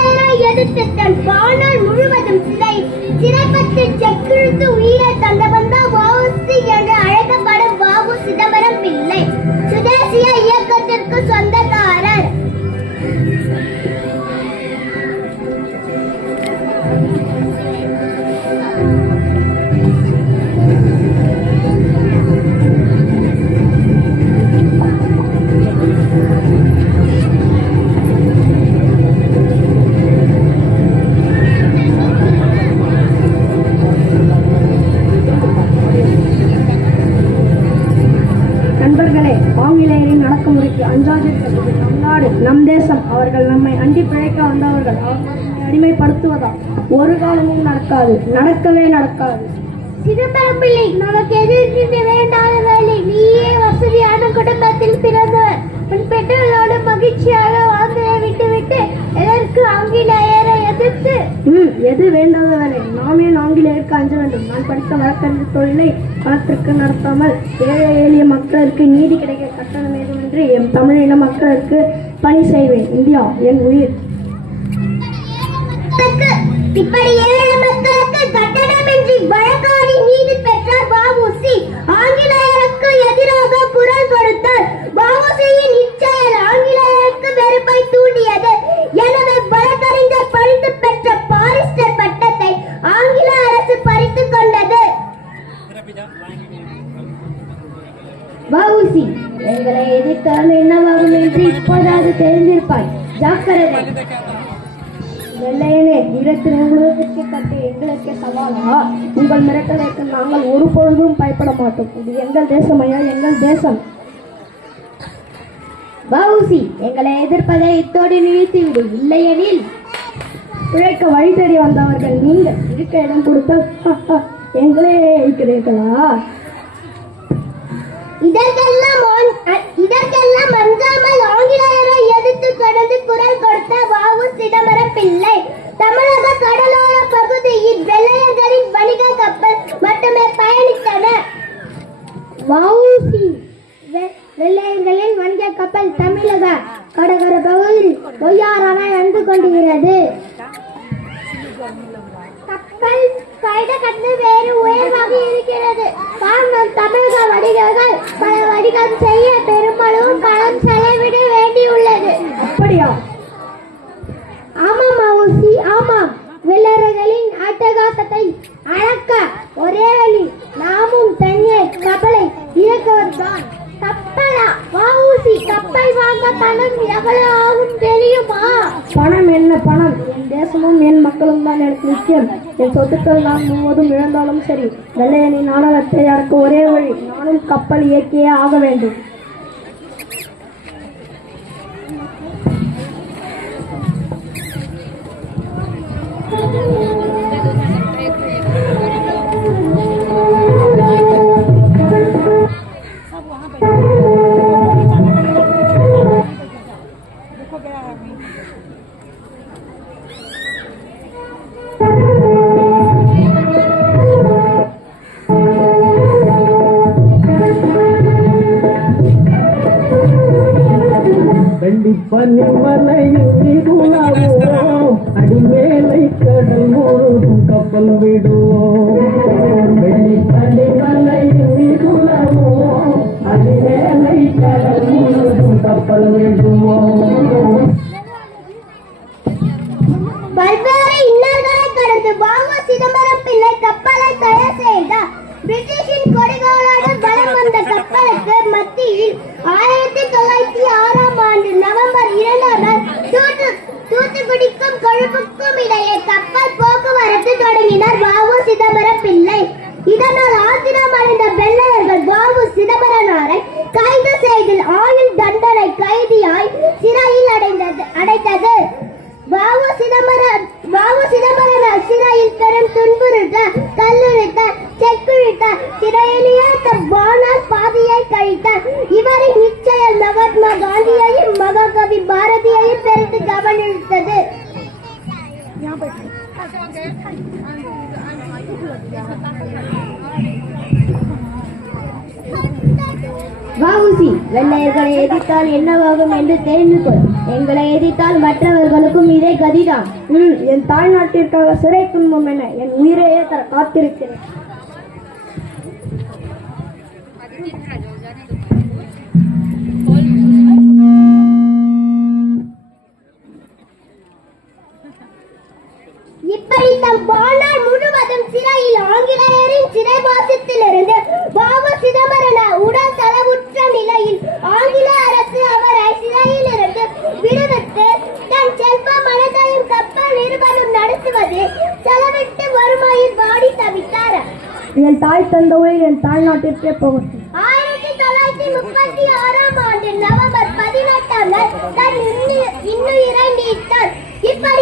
ஆங்கிலேயரை எதிர்த்து தன் வாழ்நாள் முழுவதும் சிறை சிறைப்பட்டு செக்கிழுத்து உயிரை தந்தவன் ஆங்கிலேயரின் அடக்குமுறைக்கு முறைக்கு இது நம் நாடு நம் தேசம் அவர்கள் நம்மை அண்டி பிழைக்க வந்தவர்கள். அவர்கள் அடிமைப்படுத்துவதா ஒரு காலமும் நடக்காது நடக்கவே நடக்காது. சிதம்பரம் பிள்ளை நமக்கு எதிர்த்து வேண்டாத வேலை நீயே வசதியான குடும்பத்தில் பிறந்தவர். உன் பெற்றோர்களோடு மகிழ்ச்சியாக வாழ்ந்ததை விட்டுவிட்டு எதற்கு ஆங்கிலேயரை எதிர்த்து? ம் எது வேண்டாத வேலை நாம் ஆங்கிலேயருக்கு அஞ்ச வேண்டும். நான் படித்த வழக்கறிஞர் தொழிலை பணத்திற்கு நடத்தாமல் ஏழை எளிய மக்களுக்கு நீதி கிடைக்க கட்டணம் ஏதுமின்றி எம் தமிழின மக்களுக்கு பணி செய்வேன். இந்தியா என் உயிர். இப்படி ஏழை மக்களுக்கு கட்டணமின்றி வழக்காடி நீதி பெற்றார் வஉசி ஆங்கிலேயருக்கு எதிராக வஉசி எங்களை எதிர்த்தால் என்னவாகும் என்று இப்போதாவது தெரிந்திருப்பாய். ஜாக்கிரதை. வெள்ளையனே வீரத்தின் உலகத்திற்கு கட்டு எங்களுக்கு சவாலா? உங்கள் மிரட்டலுக்கு நாங்கள் ஒரு பொழுதும் பயப்பட மாட்டோம். இது எங்கள் தேசம் ஐயா எங்கள் தேசம். பவுசி எங்களை எதிர்ப்பதை இத்தோடு நிறுத்திவிடு. இல்லையெனில் பிழைக்க வழி தேடி வந்தவர்கள் நீங்கள் இருக்க இடம் கொடுத்தால் எங்களே இருக்கிறீர்களா? ஆங்கிலேயரை எதிர்த்து தொடர்ந்து குரல் கொடுத்த வாவு சிதம்பர பிள்ளை. தமிழக கடலோர பகுதியில் வெள்ளையர்களின் வணிக கப்பல் மட்டுமே பயணித்தன. வவுசி வெள்ளையர்களின் வணிக கப்பல் தமிழக கடகர பகுதியில் பொய்யாரான வந்து கொண்டிருக்கிறது. கப்பல் பயண கண்டு வேறு உயர்வாக இருக்கிறது. காரணம் தமிழக வணிகர்கள் பல வணிகம் செய்ய பெருமளவு பணம் செலவிட வேண்டியுள்ளது. அப்படியா? ஆமாம் மவுசி ஆமாம். வெள்ளரர்களின் அட்டகாசத்தை அடக்க ஒரே வழி நாமும் தனியே கப்பலை இயக்குவதுதான் கப்பலா? வவுசி கப்பல் வாங்க பணம் எவ்வளவு ஆகும் தெரியுமா? பணம் என்ன பணம்? என் தேசமும் என் மக்களும் தான் எனக்கு முக்கியம். என் சொத்துக்கள் நான் முழுவதும் இழந்தாலும் சரி வெள்ளையனின் நாடகத்தை அடக்க ஒரே வழி நானும் கப்பல் இயக்கியே ஆக வேண்டும். அடிமேலை கடல் முழுதும் கப்பல் விடுவோம். சிறையில் பெரும் துன்புறுத்தார் கல்லுறுத்த செக்குழித்தார் சிறையிலேயே தம் வாழ்நாள் பாதியை கழித்தார் இவரின் நிச்சயம் மகாத்மா காந்தியையும் மகாகவி பாரதியையும் பெருத்து கவனித்தது. வவுசி வெள்ளையர்களை எதிர்த்தால் என்னவாகும் என்று தெரிந்து கொள். எங்களை எதிர்த்தால் மற்றவர்களுக்கும் இதே கதிதான். ம் என் தாய்நாட்டிற்காக சிறை துன்பம் என என் உயிரையே தர காத்திருக்கிறேன். இப்படி என் தாய் தந்த உயிர் என் தாய்நாட்டிற்கே போகட்டும். ஆயிரத்தி தொள்ளாயிரத்தி முப்பத்தி ஆறாம் ஆண்டு நவம்பர் பதினெட்டாம் நாள் தன் இன்னுயிரை நீத்தார் இப்படி